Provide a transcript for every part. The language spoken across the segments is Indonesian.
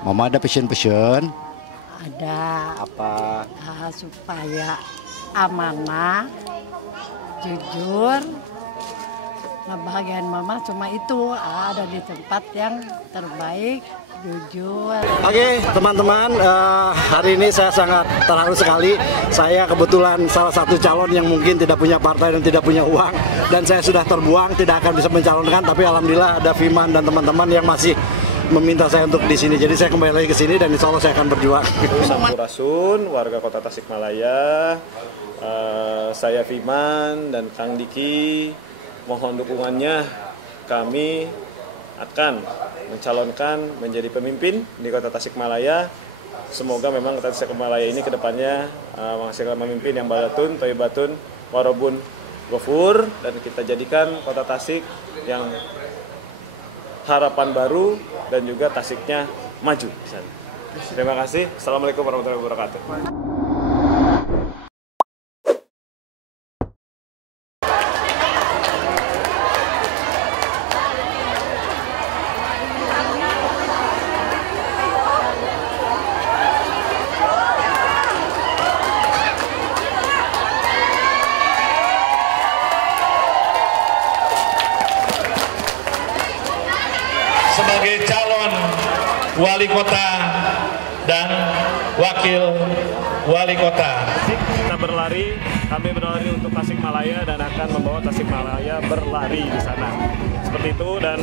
Mama ada passion? Ada Apa? supaya amanah, jujur. Nah, bahagian mama cuma itu, ada di tempat yang terbaik, jujur. Oke teman-teman, hari ini saya sangat terharu sekali. Saya kebetulan salah satu calon yang mungkin tidak punya partai dan tidak punya uang, dan saya sudah terbuang, tidak akan bisa mencalonkan. Tapi alhamdulillah ada Fiman dan teman-teman yang masih meminta saya untuk di sini. Jadi saya kembali lagi ke sini dan insya Allah saya akan berjuang. Sampurasun, warga Kota Tasikmalaya. Saya Fiman dan Kang Diki. Mohon dukungannya, kami akan mencalonkan menjadi pemimpin di Kota Tasikmalaya. Semoga memang Kota Tasikmalaya ini kedepannya menghasilkan pemimpin yang balatun, toibatun, warobun, gofur, dan kita jadikan Kota Tasik yang harapan baru dan juga Tasiknya maju. Terima kasih. Assalamualaikum warahmatullahi wabarakatuh. Sebagai calon wali kota dan wakil wali kota. Kami berlari untuk Tasikmalaya dan akan membawa Tasikmalaya berlari di sana. Seperti itu, dan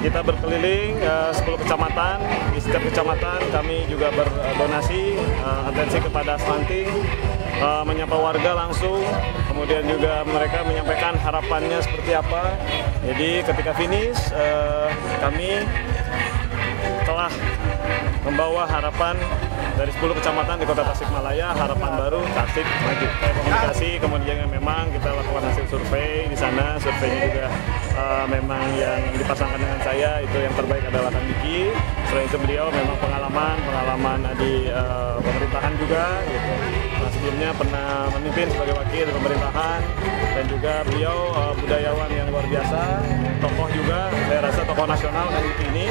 kita berkeliling 10 kecamatan. Di setiap kecamatan kami juga berdonasi atensi kepada stunting, menyapa warga langsung, kemudian juga mereka menyampaikan harapannya seperti apa. Jadi ketika finish, kami telah membawa harapan dari 10 kecamatan di Kota Tasikmalaya, harapan baru Tasik maju. Komunikasi, kemudian memang kita lakukan hasil survei di sana. Surveinya juga memang yang dipasangkan dengan saya itu yang terbaik adalah Kang Diki. Selain itu beliau memang pengalaman di pemerintahan juga gitu. Nah, sebelumnya pernah memimpin sebagai wakil di pemerintahan, dan juga beliau budayawan yang luar biasa, tokoh juga, saya rasa tokoh nasional Kang Diki ini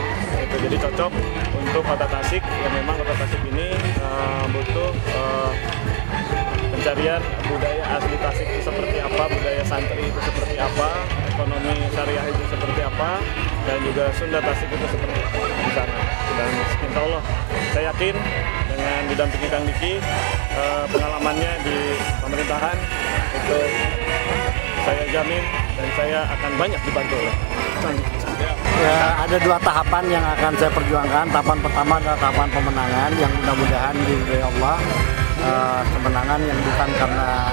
gitu. Jadi cocok untuk Kota Tasik, yang memang Kota Tasik ini butuh pencarian budaya asli Tasik itu seperti apa, budaya santri itu seperti apa, ekonomi syariah itu seperti apa, dan juga Sunda Tasik itu seperti apa di sana. Dan insya Allah saya yakin dengan didampingi Kang Diki, pengalamannya di pemerintahan itu saya jamin dan saya akan banyak dibantu oleh Kang Diki. Ya, ada 2 tahapan yang akan saya perjuangkan. Tahapan pertama adalah tahapan pemenangan yang mudah-mudahan diridhoi Allah. Kemenangan yang bukan karena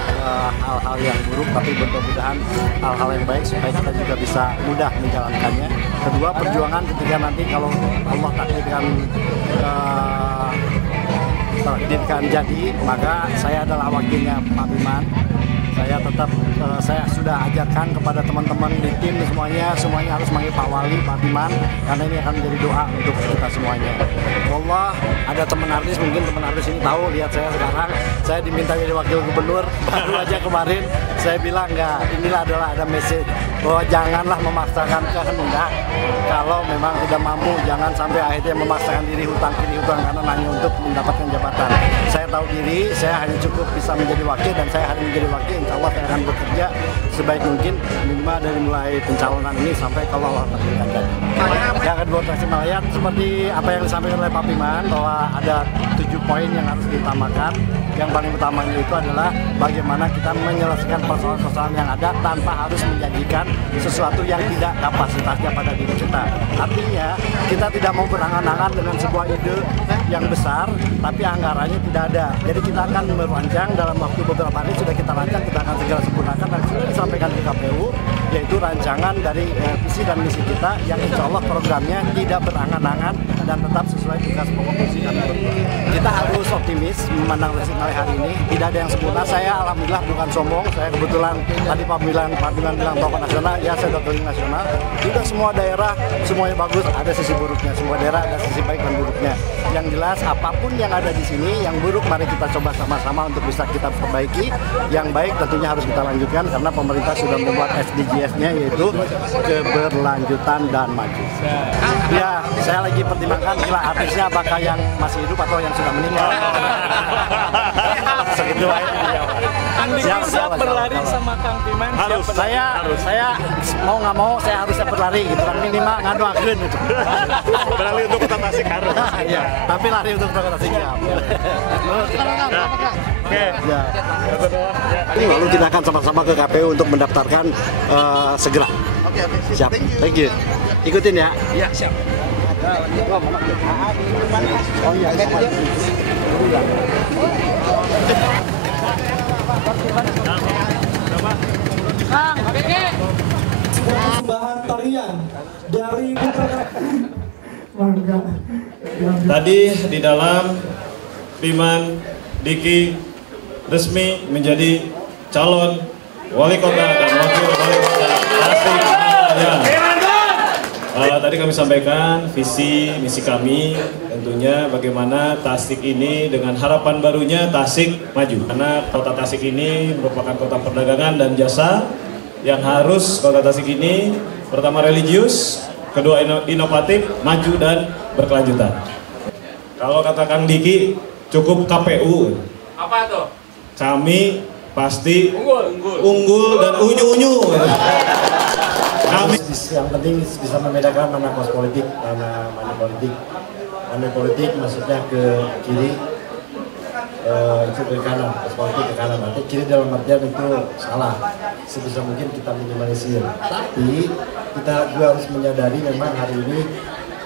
hal-hal yang buruk, tapi mudah-mudahan hal-hal yang baik supaya kita juga bisa mudah menjalankannya. Kedua, perjuangan ketika nanti kalau Allah takdirkan jadi, maka saya adalah wakilnya Pak Biman. Saya sudah ajarkan kepada teman-teman di tim semuanya harus manggil Pak Wali, Pak Biman, karena ini akan menjadi doa untuk kita semuanya. Wallah, ada teman artis, mungkin teman artis ini tahu, lihat saya sekarang, saya diminta jadi wakil gubernur, baru aja kemarin saya bilang inilah adalah ada message bahwa janganlah memaksakan kehendak. Kalau memang tidak mampu, jangan sampai akhirnya memaksakan diri hutang karena hanya untuk mendapatkan jabatan. Saya tahu diri, saya hanya cukup bisa menjadi wakil, dan saya hari menjadi wakil, insya Allah saya akan bekerja sebaik mungkin, minimal dari mulai pencalonan ini sampai kalau Allah takdirkan jadi. Yang kedua, Tasikmalaya seperti apa yang disampaikan oleh Pak Piman, bahwa ada 7 poin yang harus diutamakan. Yang paling utamanya itu adalah bagaimana kita menyelesaikan persoalan-persoalan yang ada tanpa harus menjanjikan sesuatu yang tidak kapasitasnya pada diri kita. Artinya kita tidak mau berangan-angan dengan sebuah ide yang besar tapi anggarannya tidak ada. Jadi kita akan merancang dalam waktu beberapa hari, sudah kita rancang, kita akan segera sempurnakan dan sudah disampaikan ke KPU, yaitu rancangan dari visi dan misi kita yang insya Allah programnya tidak berangan-angan dan tetap sesuai tugas pokok fungsi kami berdua. Kita harus optimis memandang Tasikmalaya hari ini, tidak ada yang sempurna. Saya alhamdulillah bukan sombong, saya kebetulan tadi Pak Biman bilang tokoh nasional, ya saya udah keliling nasional. Tidak semua daerah semuanya bagus, ada sisi buruknya, semua daerah ada sisi baik dan buruknya. yang jelas apapun yang ada di sini, yang buruk mari kita coba sama-sama untuk bisa kita perbaiki. Yang baik tentunya harus kita lanjutkan karena pemerintah sudah membuat SDGs-nya yaitu keberlanjutan dan maju. Ya, saya lagi pertimbangkan kira artisnya apakah yang masih hidup atau yang sudah meninggal. Segitu aja. Siap berlari sama Kang Piman. Harus. Saya mau nggak mau saya harusnya berlari gitu kan, minimal ngadoakeun gitu. Berlari untuk Kota Tasik harus. Iya, tapi lari untuk Kota Tasik ya. Oke. Ya. Lalu kita akan sama-sama ke KPU untuk mendaftarkan segera. Oke. Siap. Thank you. Ikutin ya. Iya, siap. Oh iya. Persembahan tarian dari Tadi di dalam Piman Diki resmi menjadi calon wali kota dan wakil wali kota Tasikmalaya. Tadi kami sampaikan visi misi kami tentunya bagaimana Tasik ini dengan harapan barunya Tasik maju. Karena kota Tasik ini merupakan kota perdagangan dan jasa yang harus kota Tasik ini pertama religius, kedua inovatif, maju dan berkelanjutan. Kalau kata Kang Diki cukup KPU. Apa tuh? Kami pasti unggul dan unyu-unyu. Kami yang penting bisa membedakan mana kos politik, mana money politik. Money politik maksudnya ke kiri, itu ke kanan, kos politik ke kanan. Nanti kiri dalam artian itu salah. Sebisa mungkin kita minimalisir. Tapi kita juga harus menyadari memang hari ini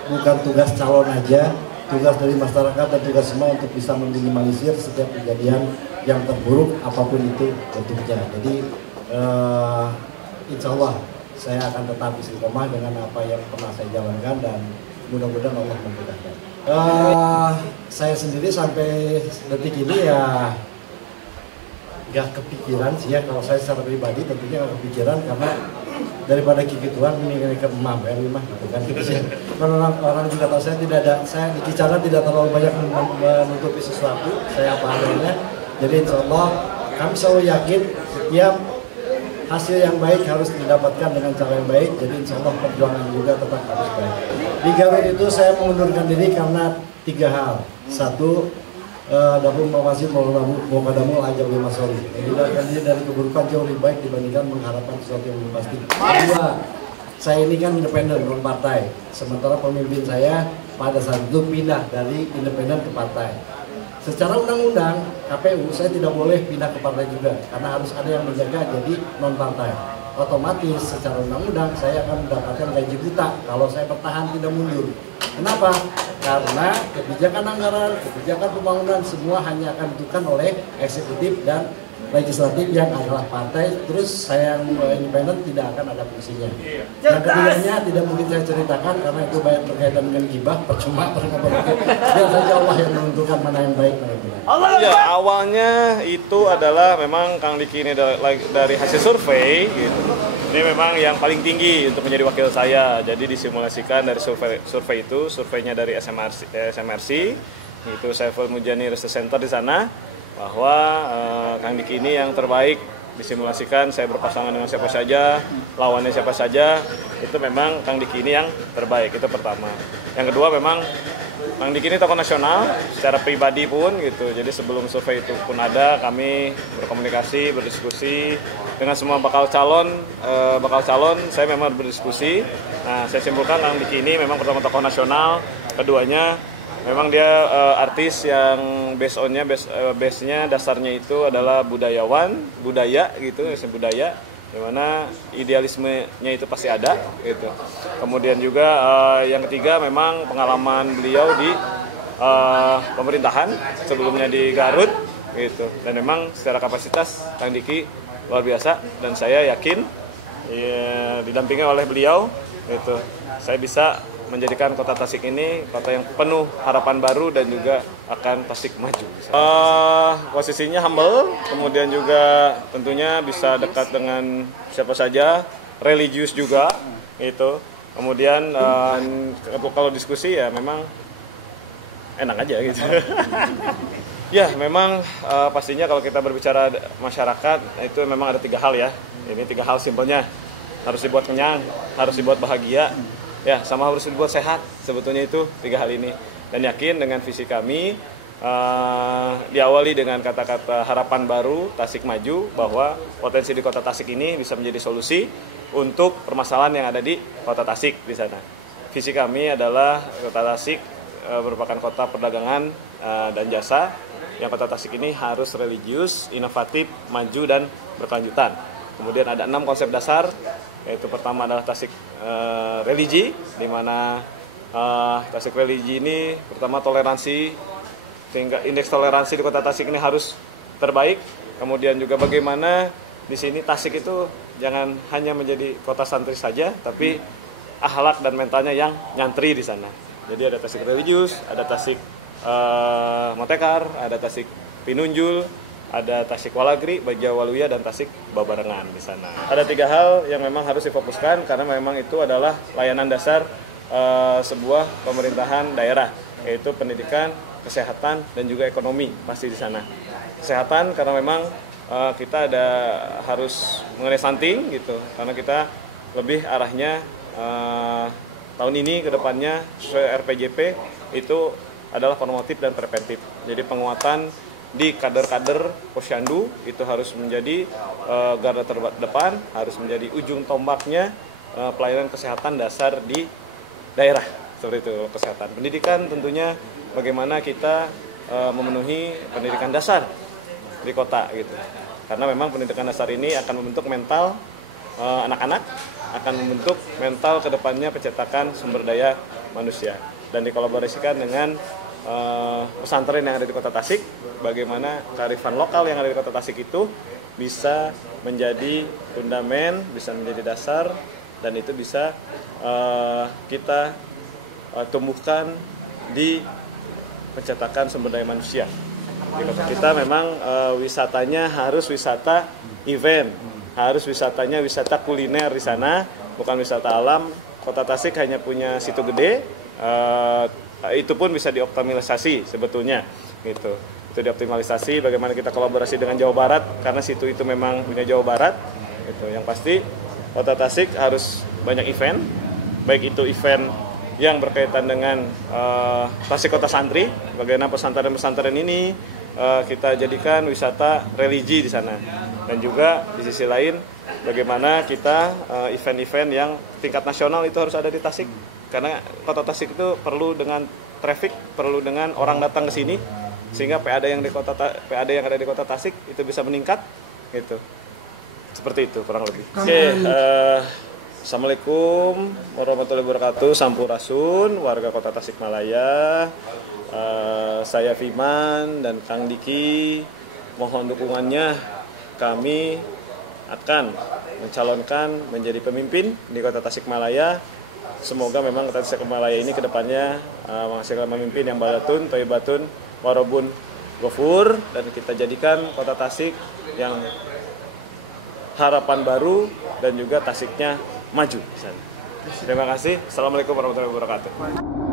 bukan tugas calon aja, tugas dari masyarakat dan tugas semua untuk bisa meminimalisir setiap kejadian yang terburuk apapun itu bentuknya. Jadi insya Allah saya akan tetap istiqomah dengan apa yang pernah saya jalankan dan mudah-mudahan Allah memudahkan. Saya sendiri sampai detik ini ya gak kepikiran sih ya, kalau saya secara pribadi tentunya gak kepikiran karena daripada kikituan ini ke emak gitu kan gitu sih. Orang juga tahu saya tidak ada, saya di Kicana tidak terlalu banyak menutupi sesuatu, saya apa adanya. Jadi insya Allah kami selalu yakin setiap hasil yang baik harus didapatkan dengan cara yang baik. Jadi insya Allah perjuangan juga tetap harus baik. Di Garut itu saya mengundurkan diri karena 3 hal. 1, dapur mawasi mokadamu aja lima soli. Menghindarkan diri dari keburukan jauh lebih baik dibandingkan mengharapkan sesuatu yang belum pasti. 2, saya ini kan independen non partai. Sementara pemimpin saya pada saat itu pindah dari independen ke partai. Secara undang-undang KPU saya tidak boleh pindah ke partai juga karena harus ada yang menjaga jadi non partai. Otomatis secara undang-undang saya akan mendapatkan gaji buta kalau saya bertahan tidak mundur. Kenapa? Karena kebijakan anggaran, kebijakan pembangunan semua hanya akan ditentukan oleh eksekutif dan legislatif yang adalah partai. Terus saya yang independen tidak akan ada fungsinya. Yang ketiganya tidak mungkin saya ceritakan karena itu banyak berkaitan dengan gibah, percuma biar saja Allah yang menentukan mana yang baik mana yang tidak. ya awalnya itu adalah memang Kang Diki ini dari hasil survei gitu. Ini memang yang paling tinggi untuk menjadi wakil saya. Jadi disimulasikan dari survei itu, surveinya dari SMRC itu Saiful Mujani Research Center di sana, bahwa Kang Diki ini yang terbaik. Disimulasikan saya berpasangan dengan siapa saja, lawannya siapa saja, itu memang Kang Diki ini yang terbaik. Itu pertama. Yang kedua memang Kang Diki ini tokoh nasional secara pribadi pun gitu. Jadi sebelum survei itu pun ada, kami berkomunikasi, berdiskusi dengan semua bakal calon saya memang berdiskusi. Nah, saya simpulkan Kang Diki ini memang pertama tokoh nasional, keduanya memang dia artis yang base-nya dasarnya itu adalah budaya gitu, budaya, dimana idealismenya itu pasti ada gitu. Kemudian juga yang ketiga memang pengalaman beliau di pemerintahan sebelumnya di Garut gitu, dan memang secara kapasitas Kang Diki luar biasa dan saya yakin ya, didampingi oleh beliau gitu, saya bisa menjadikan kota Tasik ini kota yang penuh harapan baru dan juga akan Tasik maju. Posisinya humble, kemudian juga tentunya bisa dekat dengan siapa saja, religius juga, itu. Kemudian kalau diskusi ya memang enak aja gitu. Ya, memang pastinya kalau kita berbicara masyarakat itu memang ada 3 hal ya. Ini 3 hal simpelnya. Harus dibuat kenyang, harus dibuat bahagia, ya sama harus dibuat sehat. Sebetulnya itu 3 hal ini. Dan yakin dengan visi kami diawali dengan kata-kata harapan baru Tasik Maju, bahwa potensi di Kota Tasik ini bisa menjadi solusi untuk permasalahan yang ada di Kota Tasik di sana. Visi kami adalah Kota Tasik merupakan kota perdagangan dan jasa. Yang Kota Tasik ini harus religius, inovatif, maju dan berkelanjutan. Kemudian ada 6 konsep dasar, yaitu pertama adalah Tasik religi, di mana Tasik religi ini pertama toleransi, sehingga indeks toleransi di Kota Tasik ini harus terbaik. Kemudian juga bagaimana di sini Tasik itu jangan hanya menjadi kota santri saja, tapi akhlak dan mentalnya yang nyantri di sana. Jadi ada Tasik religius, ada Tasik Motekar, ada Tasik Pinunjul, ada Tasik Walagri, Baja Waluya, dan Tasik Babarengan di sana. Ada 3 hal yang memang harus difokuskan karena memang itu adalah layanan dasar sebuah pemerintahan daerah, yaitu pendidikan, kesehatan, dan juga ekonomi pasti di sana. Kesehatan karena memang kita harus mengenai stunting gitu, karena kita lebih arahnya tahun ini ke depannya sesuai RPJP itu adalah promotif dan preventif. Jadi penguatan di kader-kader posyandu itu harus menjadi garda terdepan, harus menjadi ujung tombaknya pelayanan kesehatan dasar di daerah. Seperti itu, kesehatan. Pendidikan tentunya bagaimana kita memenuhi pendidikan dasar di kota gitu. Karena memang pendidikan dasar ini akan membentuk mental anak-anak, akan membentuk mental kedepannya pencetakan sumber daya manusia. Dan dikolaborasikan dengan pesantren yang ada di Kota Tasik, bagaimana kearifan lokal yang ada di Kota Tasik itu bisa menjadi fundament, bisa menjadi dasar, dan itu bisa kita tumbuhkan di pencetakan sumber daya manusia. Di kota kita memang wisatanya harus wisata event, harus wisatanya wisata kuliner di sana, bukan wisata alam. Kota Tasik hanya punya situ gede, itu pun bisa dioptimalisasi sebetulnya gitu. Itu dioptimalisasi bagaimana kita kolaborasi dengan Jawa Barat, karena situ itu memang punya Jawa Barat gitu. Yang pasti Kota Tasik harus banyak event, baik itu event yang berkaitan dengan Tasik Kota Santri, bagaimana pesantren-pesantren ini kita jadikan wisata religi di sana. Dan juga di sisi lain bagaimana kita event-event yang tingkat nasional itu harus ada di Tasik. Karena Kota Tasik itu perlu dengan traffic, perlu dengan orang datang ke sini, sehingga PAD yang ada di Kota Tasik itu bisa meningkat gitu. Seperti itu kurang lebih. Oke, Assalamualaikum warahmatullahi wabarakatuh. Sampurasun warga Kota Tasikmalaya. Saya Fiman dan Kang Diki, mohon dukungannya. Kami akan mencalonkan menjadi pemimpin di Kota Tasikmalaya. Semoga memang Kota Tasikmalaya ini kedepannya menghasilkan pemimpin yang balatun, toibatun, warobun, gofur, dan kita jadikan Kota Tasik yang harapan baru dan juga Tasiknya maju. Terima kasih. Assalamualaikum warahmatullahi wabarakatuh.